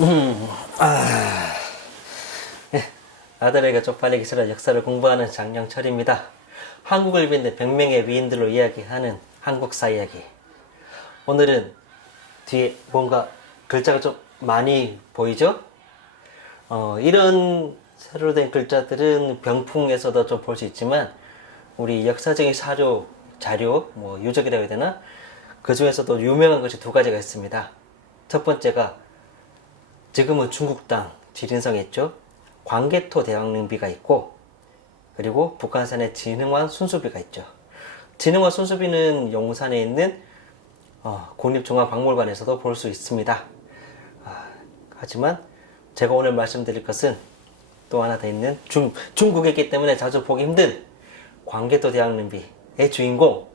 음, 아, 예, 아들에게 쪽팔리기 싫어 역사를 공부하는 장영철입니다. 한국을 빛낸 100명의 위인들로 이야기하는 한국사 이야기. 오늘은 뒤에 뭔가 글자가 좀 많이 보이죠? 이런 새로 된 글자들은 병풍에서도 좀 볼 수 있지만 우리 역사적인 자료, 뭐 유적이라고 해야 되나? 그 중에서도 유명한 것이 두 가지가 있습니다. 첫 번째가 지금은 중국 땅 지린성에 있죠. 광개토 대왕릉비가 있고, 그리고 북한산에 진흥원 순수비가 있죠. 진흥원 순수비는 용산에 있는 국립중앙박물관에서도 볼 수 있습니다. 하지만 제가 오늘 말씀드릴 것은 또 하나 더 있는 중국에 있기 때문에 자주 보기 힘든 광개토 대왕릉비의 주인공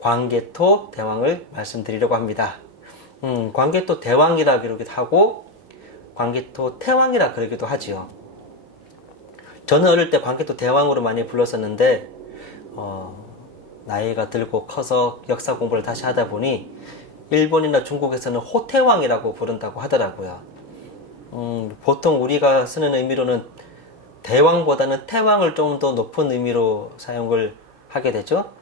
광개토 대왕을 말씀드리려고 합니다. 광개토 대왕이라 그러기도 하고 광개토 태왕이라 그러기도 하지요. 저는 어릴 때 광개토 대왕으로 많이 불렀었는데 나이가 들고 커서 역사 공부를 다시 하다 보니 일본이나 중국에서는 호태왕이라고 부른다고 하더라고요. 보통 우리가 쓰는 의미로는 대왕보다는 태왕을 좀 더 높은 의미로 사용을 하게 되죠.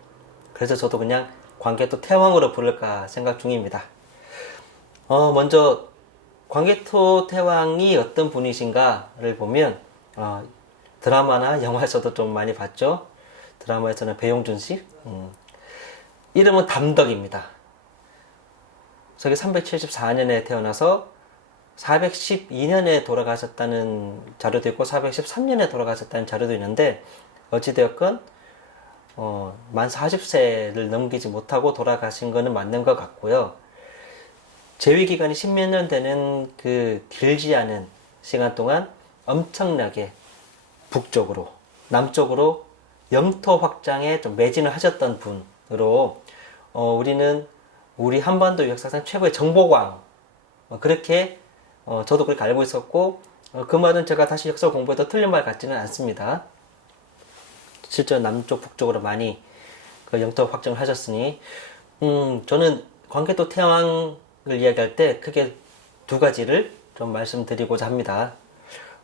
그래서 저도 그냥 광개토 태왕으로 부를까 생각 중입니다. 먼저 광개토 태왕이 어떤 분이신가를 보면 드라마나 영화에서도 좀 많이 봤죠. 드라마에서는 배용준 씨, 이름은 담덕입니다. 저게 374년에 태어나서 412년에 돌아가셨다는 자료도 있고 413년에 돌아가셨다는 자료도 있는데 어찌되었건 만 40세를 넘기지 못하고 돌아가신 거는 맞는 것 같고요. 재위 기간이 10몇 년 되는 그 길지 않은 시간 동안 엄청나게 북쪽으로, 남쪽으로 영토 확장에 좀 매진을 하셨던 분으로 우리는 우리 한반도 역사상 최고의 정복왕, 그렇게 저도 그렇게 알고 있었고 그 말은 제가 다시 역사 공부해도 틀린 말 같지는 않습니다. 실제로 남쪽 북쪽으로 많이 그 영토 확장을 하셨으니 저는 광개토 태왕을 이야기할 때 크게 두 가지를 좀 말씀드리고자 합니다.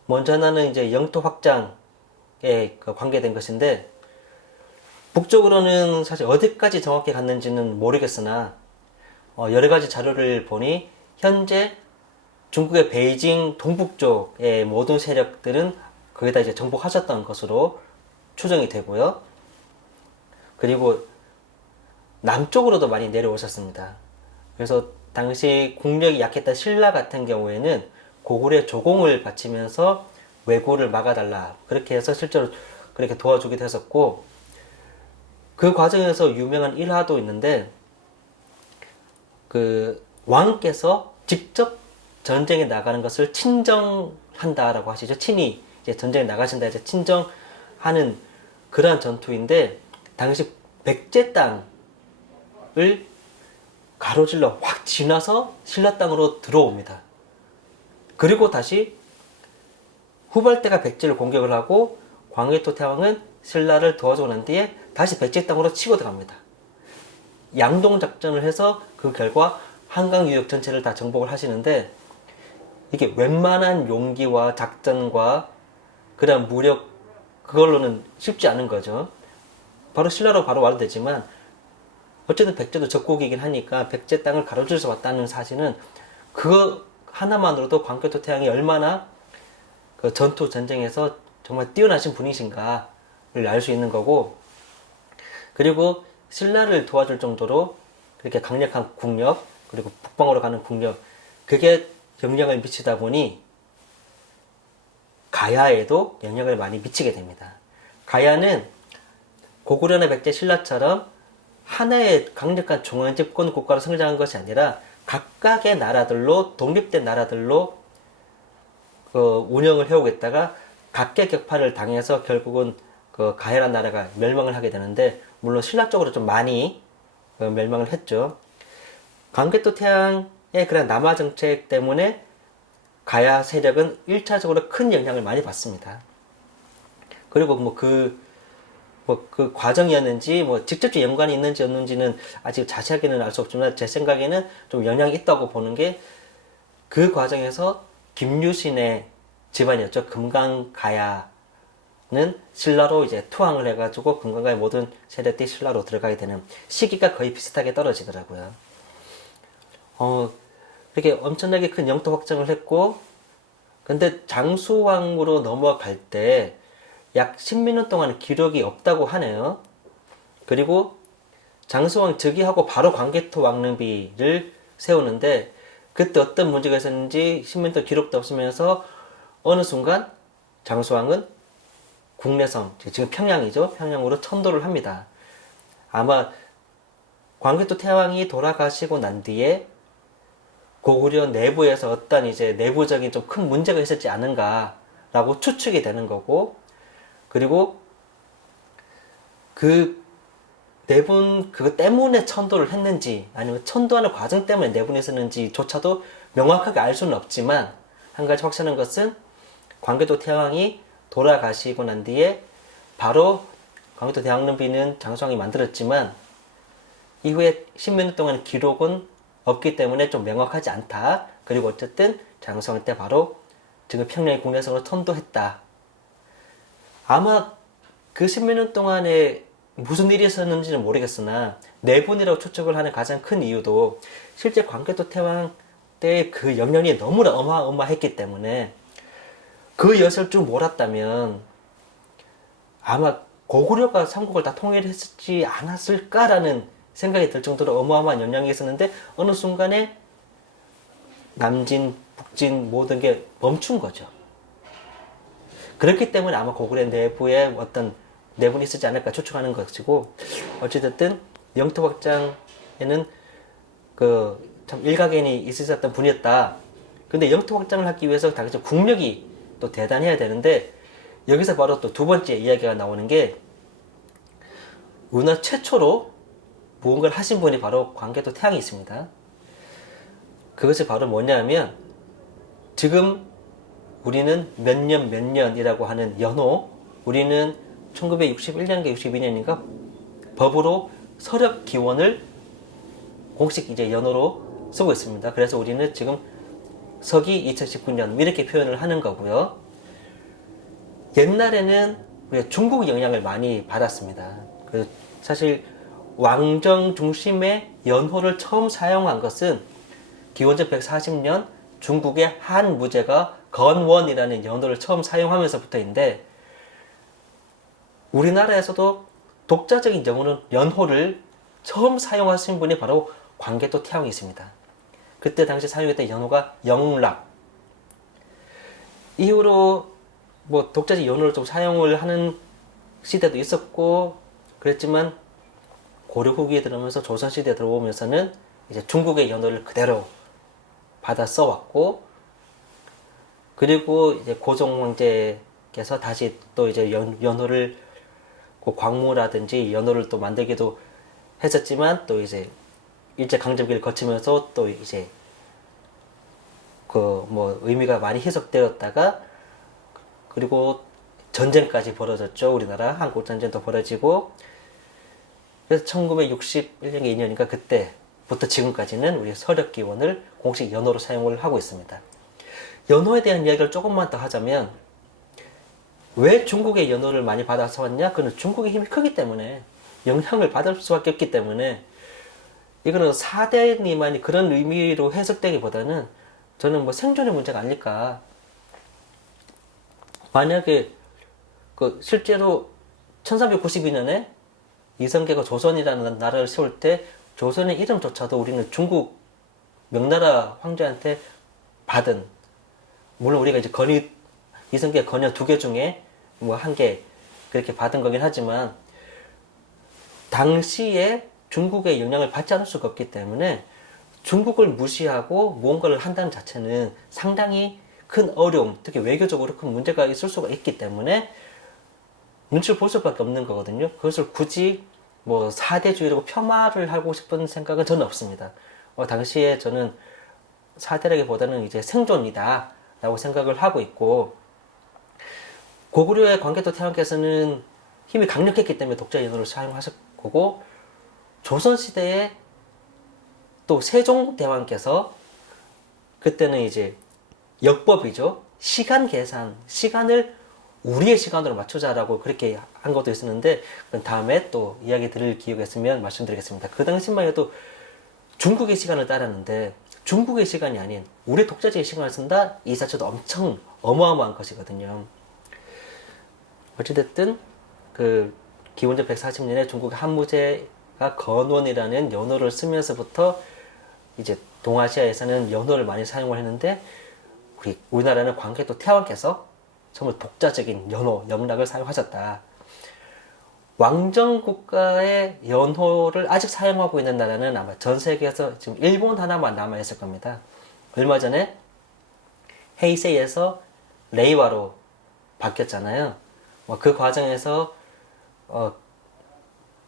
먼저 하나는 이제 영토 확장에 관계된 것인데 북쪽으로는 사실 어디까지 정확히 갔는지는 모르겠으나 여러 가지 자료를 보니 현재 중국의 베이징 동북쪽의 모든 세력들은 거기다 이제 정복하셨던 것으로 추정이 되고요. 그리고 남쪽으로도 많이 내려오셨습니다. 그래서 당시 국력이 약했던 신라 같은 경우에는 고구려 조공을 바치면서 왜구를 막아달라 그렇게 해서 실제로 그렇게 도와주기도 했었고 그 과정에서 유명한 일화도 있는데 그 왕께서 직접 전쟁에 나가는 것을 친정한다라고 하시죠. 친히 이제 전쟁에 나가신다 해서 친정하는 그러한 전투인데 당시 백제 땅을 가로질러 확 지나서 신라 땅으로 들어옵니다. 그리고 다시 후발대가 백제를 공격을 하고 광개토 태왕은 신라를 도와주고 난 뒤에 다시 백제 땅으로 치고 들어갑니다. 양동 작전을 해서 그 결과 한강 유역 전체를 다 정복을 하시는데 이게 웬만한 용기와 작전과 그다음 무력 그걸로는 쉽지 않은 거죠. 바로 신라로 바로 와도 되지만 어쨌든 백제도 적국이긴 하니까 백제 땅을 가로질러서 왔다는 사실은 그거 하나만으로도 광개토 태왕이 얼마나 그 전투 전쟁에서 정말 뛰어나신 분이신가를 알 수 있는 거고 그리고 신라를 도와줄 정도로 그렇게 강력한 국력 그리고 북방으로 가는 국력 그게 영향을 미치다 보니 가야에도 영향을 많이 미치게 됩니다. 가야는 고구려나 백제 신라처럼 하나의 강력한 중앙 집권 국가로 성장한 것이 아니라 각각의 나라들로 독립된 나라들로 운영을 해오겠다가 각계격파를 당해서 결국은 그 가야라는 나라가 멸망을 하게 되는데 물론 신라 쪽으로 좀 많이 멸망을 했죠. 광개토 태왕의 그런 남하 정책 때문에 가야 세력은 1차적으로 큰 영향을 많이 받습니다. 그리고 그 과정이었는지 직접적 연관이 있는지 없는지는 아직 자세하게는 알 수 없지만 제 생각에는 좀 영향이 있다고 보는 게 그 과정에서 김유신의 집안이었죠. 금강가야는 신라로 이제 투항을 해가지고 금강가야 모든 세력들이 신라로 들어가게 되는 시기가 거의 비슷하게 떨어지더라고요. 이렇게 엄청나게 큰 영토 확장을 했고, 근데 장수왕으로 넘어갈 때 약 10몇 년 동안 기록이 없다고 하네요. 그리고 장수왕 즉위하고 바로 광개토 왕릉비를 세우는데 그때 어떤 문제가 있었는지 10년 동안 기록도 없으면서 어느 순간 장수왕은 국내성, 지금 평양이죠. 평양으로 천도를 합니다. 아마 광개토 태왕이 돌아가시고 난 뒤에 고구려 내부에서 어떤 이제 내부적인 좀 큰 문제가 있었지 않은가라고 추측이 되는 거고, 그리고 그 내분 그거 때문에 천도를 했는지 아니면 천도하는 과정 때문에 내분이 있었는지조차도 명확하게 알 수는 없지만, 한 가지 확실한 것은 광개토 태왕이 돌아가시고 난 뒤에 바로 광개토 대왕릉비는 장수왕이 만들었지만 이후에 10몇 년 동안 기록은 없기 때문에 좀 명확하지 않다. 그리고 어쨌든 장수왕 때 바로 지금 평양의 국내성으로 천도했다. 아마 그 10몇 년 동안에 무슨 일이 있었는지는 모르겠으나 내분이라고 추측을 하는 가장 큰 이유도 실제 광개토 태왕 때 그 영향이 너무나 어마어마했기 때문에 그 엿을 쭉 몰았다면 아마 고구려가 삼국을 다 통일했지 않았을까라는 생각이 들 정도로 어마어마한 영향이 있었는데 어느 순간에 남진, 북진 모든 게 멈춘 거죠. 그렇기 때문에 아마 고구려 내부에 어떤 내분이 있지 않을까 추측하는 것이고, 어찌됐든 영토 확장에는 참 일가견이 있으셨던 분이었다. 근데 영토 확장을 하기 위해서 당시 국력이 또 대단해야 되는데, 여기서 바로 또 두 번째 이야기가 나오는 게, 우리나라 최초로 무언가를 하신 분이 바로 광개토 태왕이 있습니다. 그것이 바로 뭐냐면, 지금 우리는 몇 년이라고 하는 연호, 우리는 1961년인가 62년인가 법으로 서력기원을 공식 이제 연호로 쓰고 있습니다. 그래서 우리는 지금 서기 2019년 이렇게 표현을 하는 거고요. 옛날에는 우리가 중국 영향을 많이 받았습니다. 사실 왕정 중심의 연호를 처음 사용한 것은 기원전 140년 중국의 한 무제가 건원이라는 연호를 처음 사용하면서부터인데, 우리나라에서도 독자적인 연호를 처음 사용하신 분이 바로 광개토 태왕이 있습니다. 그때 당시 사용했던 연호가 영락. 이후로 뭐 독자적 연호를 좀 사용을 하는 시대도 있었고 그랬지만, 고려 후기에 들어오면서 조선 시대에 들어오면서는 이제 중국의 연호를 그대로 받아 써왔고, 그리고 이제 고종 황제께서 다시 또 이제 연호를 광무라든지 연호를 또 만들기도 했었지만, 또 이제 일제강점기를 거치면서 또 이제 의미가 많이 희석되었다가, 그리고 전쟁까지 벌어졌죠. 우리나라 한국전쟁도 벌어지고, 그래서 1961년 2년인가 그때부터 지금까지는 우리 서력기원을 공식 연호로 사용을 하고 있습니다. 연호에 대한 이야기를 조금만 더 하자면, 왜 중국의 연호를 많이 받아서 왔냐? 그는 중국의 힘이 크기 때문에, 영향을 받을 수밖에 없기 때문에, 이거는 사대니만이 그런 의미로 해석되기보다는 저는 뭐 생존의 문제가 아닐까. 만약에 실제로 1392년에 이성계가 조선이라는 나라를 세울 때 조선의 이름조차도 우리는 중국 명나라 황제한테 받은, 물론 우리가 이제 이성계가 건의 2개 중에 뭐 1개 그렇게 받은 거긴 하지만, 당시에 중국의 영향을 받지 않을 수가 없기 때문에 중국을 무시하고 무언가를 한다는 자체는 상당히 큰 어려움, 특히 외교적으로 큰 문제가 있을 수가 있기 때문에 눈치를 볼 수밖에 없는 거거든요. 그것을 굳이 뭐 사대주의라고 폄하를 하고 싶은 생각은 저는 없습니다. 당시에 저는 사대라기보다는 이제 생존이다 라고 생각을 하고 있고, 고구려의 광개토 태왕께서는 힘이 강력했기 때문에 독자 연호를 사용하셨고, 조선시대에 또 세종대왕께서 그때는 이제 역법이죠. 시간 계산, 시간을 우리의 시간으로 맞추자라고 그렇게 한 것도 있었는데, 그건 다음에 또 이야기 드릴 기회가 있으면 말씀드리겠습니다. 그 당시만 해도 중국의 시간을 따랐는데, 중국의 시간이 아닌 우리 독자적인 시간을 쓴다? 이 자체도 엄청 어마어마한 것이거든요. 어찌됐든 그 기원전 140년에 중국 한무제가 건원이라는 연호를 쓰면서부터 이제 동아시아에서는 연호를 많이 사용을 했는데, 우리나라는 광개토 태왕께서 정말 독자적인 연호, 염락을 사용하셨다. 왕정 국가의 연호를 아직 사용하고 있는 나라는 아마 전 세계에서 지금 일본 하나만 남아있을 겁니다. 얼마 전에 헤이세이에서 레이와로 바뀌었잖아요. 그 과정에서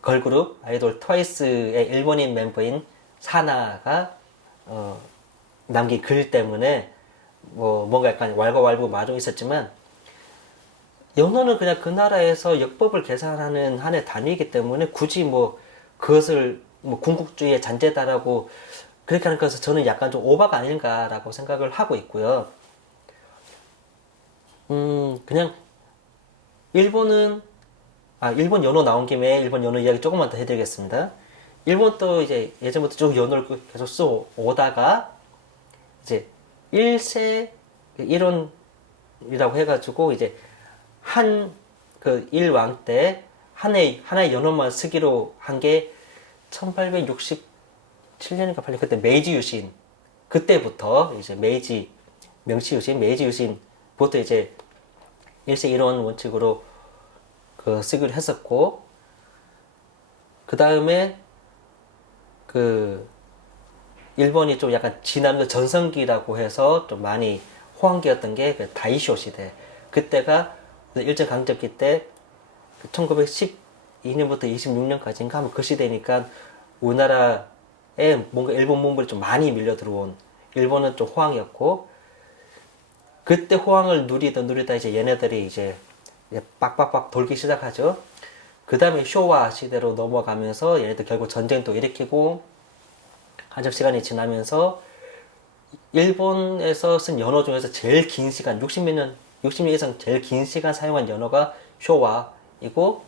걸그룹 아이돌 트와이스의 일본인 멤버인 사나가 남긴 글 때문에 뭔가 약간 왈가왈부 말도 있었지만, 연호는 그냥 그 나라에서 역법을 계산하는 하나의 단위이기 때문에 굳이 그것을 군국주의의 잔재다라고 그렇게 하는 것은 저는 약간 좀 오바가 아닌가라고 생각을 하고 있고요. 그냥 일본 연호 나온 김에 일본 연호 이야기 조금만 더 해드리겠습니다. 일본도 이제 예전부터 쭉 연호를 계속 써오다가 이제 1세 일원이라고 해가지고 이제 일왕 때 하나의 연호만 쓰기로 한 게 1867년인가 8년, 그때 메이지 유신, 그때부터 이제 명치 유신, 메이지 유신부터 이제 1세 1원 원칙으로 쓰기로 했었고, 그 다음에 일본이 좀 약간 지난 전성기라고 해서 좀 많이 호황기였던 게 다이쇼 시대. 그때가 일제강점기 때 1912년부터 26년까지인가 하면 그 시대니까 우리나라에 뭔가 일본 문물이 좀 많이 밀려 들어온, 일본은 좀 호황이었고, 그때 호황을 누리다 이제 얘네들이 이제 빡빡빡 돌기 시작하죠. 그 다음에 쇼와 시대로 넘어가면서 얘네들 결국 전쟁도 일으키고, 한참 시간이 지나면서 일본에서 쓴 연어 중에서 제일 긴 시간, 60년 이상 제일 긴 시간 사용한 연어가 쇼와이고,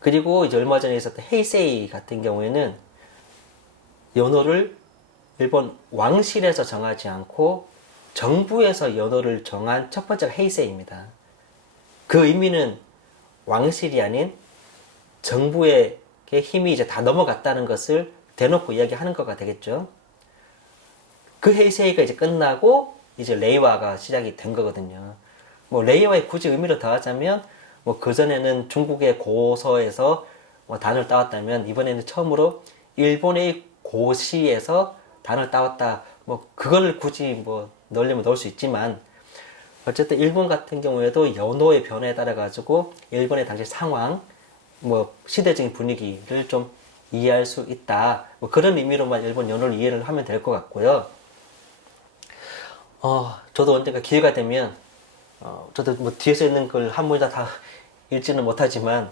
그리고 이제 얼마 전에 있었던 헤이세이 같은 경우에는 연어를 일본 왕실에서 정하지 않고 정부에서 연어를 정한 첫 번째가 헤이세이입니다. 그 의미는 왕실이 아닌 정부의 힘이 이제 다 넘어갔다는 것을 대놓고 이야기하는 거가 되겠죠. 그 헤이세이가 이제 끝나고 이제 레이와가 시작이 된 거거든요. 레이와의 굳이 의미를 더하자면, 그전에는 중국의 고서에서 단어를 따왔다면, 이번에는 처음으로 일본의 고시에서 단어를 따왔다. 그걸 굳이 넣으려면 넣을 수 있지만, 어쨌든 일본 같은 경우에도 연호의 변화에 따라 가지고 일본의 당시 상황, 시대적인 분위기를 좀 이해할 수 있다. 그런 의미로만 일본 연호를 이해를 하면 될 것 같고요. 저도 언젠가 기회가 되면, 저도 뒤에서 있는 걸 한 문이나 다 읽지는 못하지만,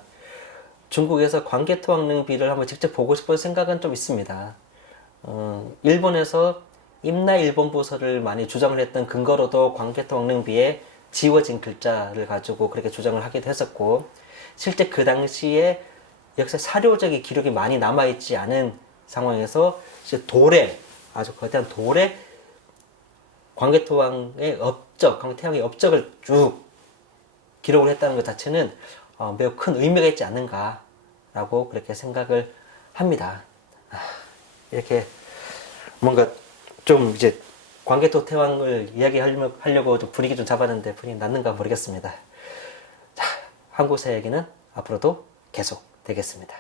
중국에서 광개토왕릉비를 한번 직접 보고 싶은 생각은 좀 있습니다. 일본에서 임나 일본 부서를 많이 주장을 했던 근거로도 광개토왕릉비에 지워진 글자를 가지고 그렇게 주장을 하기도 했었고, 실제 그 당시에 역사 사료적인 기록이 많이 남아있지 않은 상황에서 이제 아주 거대한 돌에 광개토왕의 광개토왕의 업적을 쭉 기록을 했다는 것 자체는 매우 큰 의미가 있지 않는가라고 그렇게 생각을 합니다. 이렇게 뭔가 좀 이제 광개토 태왕을 이야기하려고 좀 분위기 좀 잡았는데 분위기 났는가 모르겠습니다. 자, 한국사 얘기는 앞으로도 계속 되겠습니다.